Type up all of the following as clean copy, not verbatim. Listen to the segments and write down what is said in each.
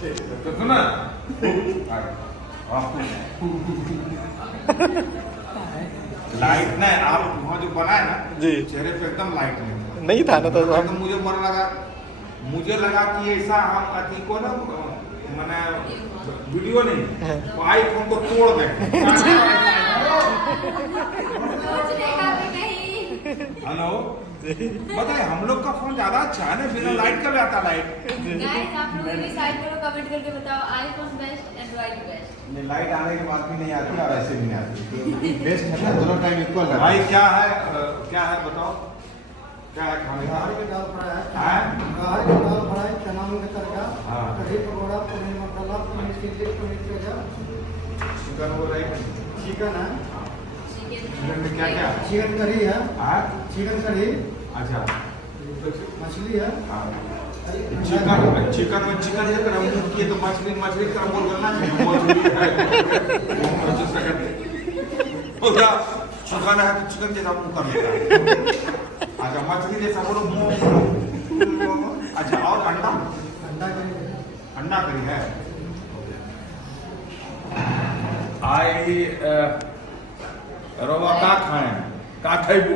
तो सुना लाइट ना आप वहाँ जो बनाए ना नहीं था ना तो हम मुझे लगा कि ऐसा हम अति को ना मैंने वीडियो नहीं तो आईफोन को तोड़ दे। हेलो बताइए हम लोग का फोन ज्यादा अच्छा है ना, बिना लाइट का भी आता लाइट। गाइस आप लोग भी साइड करो, कमेंट करके बताओ आईफोन बेस्ट एंड्रॉइड बेस्ट। नहीं लाइट आने के बाद भी नहीं आती और ऐसे भी नहीं आती, बेस्ट है ना, दोनों टाइम इक्वल है। भाई क्या है बताओ क्या है खाने का? दाल फ्राई है, हाँ? दाल फ्राई, चना मूंग का तड़का, हाँ। Kadhi pakora, paneer masala, paneer chilli, paneer pizza, chicken हो रही चिकन है, चिकन में क्या क्या? चिकन करी है, हाँ? चिकन करी, अच्छा मछली है, हाँ। चिकन में चिकन है कर हम किए तो मछली का बोल करना चाहिए। मछली है पूरा चिकन है तो चिकन जैसा मुंह कर लेता है। अच्छा मछली जैसा बोलो मुंह। अच्छा और अंडा अंडा करी है। आई रवा का खाए का खैबू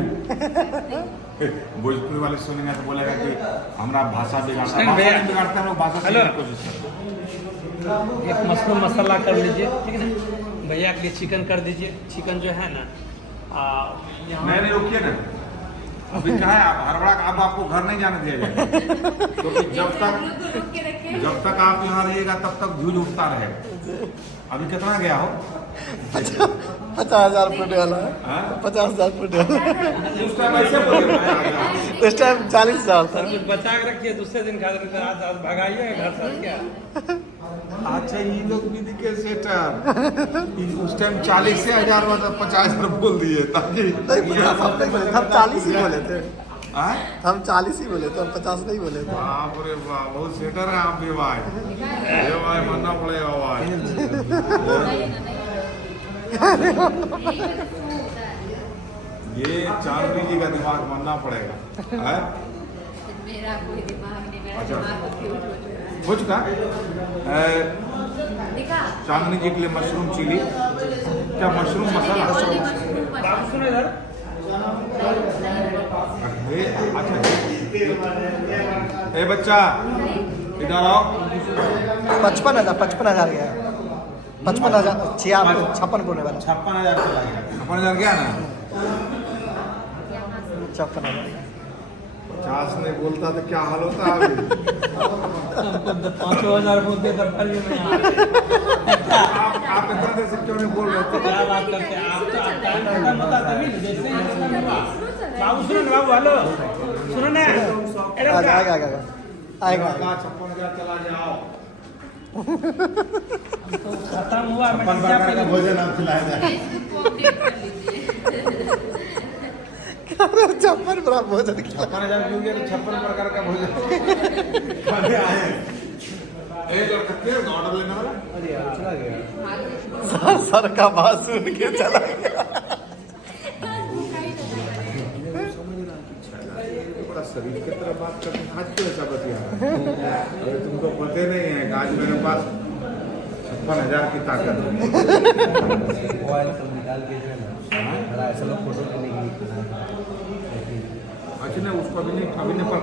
भोजपुरी वाले सुनेंगे तो बोलेगा कि हमारा भाषा बिगाड़ता है, लोग भाषा सीखने की कोशिश करते एक मशरूम मसाला कर लीजिए, ठीक है ना भैया के लिए चिकन कर दीजिए। चिकन जो है ना हैं। नहीं रुकिए ना, अभी क्या है आप हड़बड़ा अब आपको घर नहीं जाने दिया जाएगा क्योंकि जब तक आप यहाँ रहिएगा तब तक भ्यूज उठता रहेगा। अभी कितना गया हो? 50,000 फुट वाला है, 50,000 फुट वाला उस टाइम ऐसे बोले उस टाइम 40,000 था। कुछ बचा के रखिए, दूसरे दिन खा लेते आज भगाइए घर से क्या। अच्छा ये लोग भी दिखे सेटर उस टाइम 40 से 1000 मतलब 50,000 बोल दिए ताकि हम 40 ही बोले थे, हाँ? हम 40 ही बोले थे, हम 50 नहीं बोले थे। बाप रे बाप बहुत सेटर है आप भी भाई। ये भाई मानना पड़ेगा भाई। ये चांदनी जी का दिमाग मानना पड़ेगा है? मेरा कोई दिमाग नहीं, मेरा अच्छा। दिमाग तो क्यूट हो चुका दिखा। चांदनी जी के लिए मशरूम चिली क्या मशरूम मसाला बाबू सुनो इधर, अच्छा ए बच्चा इधर आओ। 55,000 गया, 55,000 56 बोलने वाला, 56,000 चला गया। 56,000 गया ना? 56,000 50 नहीं बोलता तो क्या हाल होता अभी? 5,000 बोलते तब भर में आप इतना देर से क्यों नहीं बोल रहे थे? क्या बात करते हैं आप? तो आप टाइम बता तभी जैसे ही बाबू सुनो ना, बाबू हेलो सुनो ना, आएगा 56,000 चला जाओ। खत्म हुआ मैं भोजन आप खिलाया जाए। छप्पन बड़ा भोजन 56,000 क्यों गया? 56 प्रकार का भोजन खाने आए। एक लड़का फिर ऑर्डर लेने वाला सर का बात सुन के चला गया। बड़ा शरीर की तरह बात करते हैं। आज क्यों ऐसा बतिया? अरे तुमको पता नहीं है कि आज मेरे पास 56,000 की ताकत है। अच्छा नहीं उसको अभी नहीं पर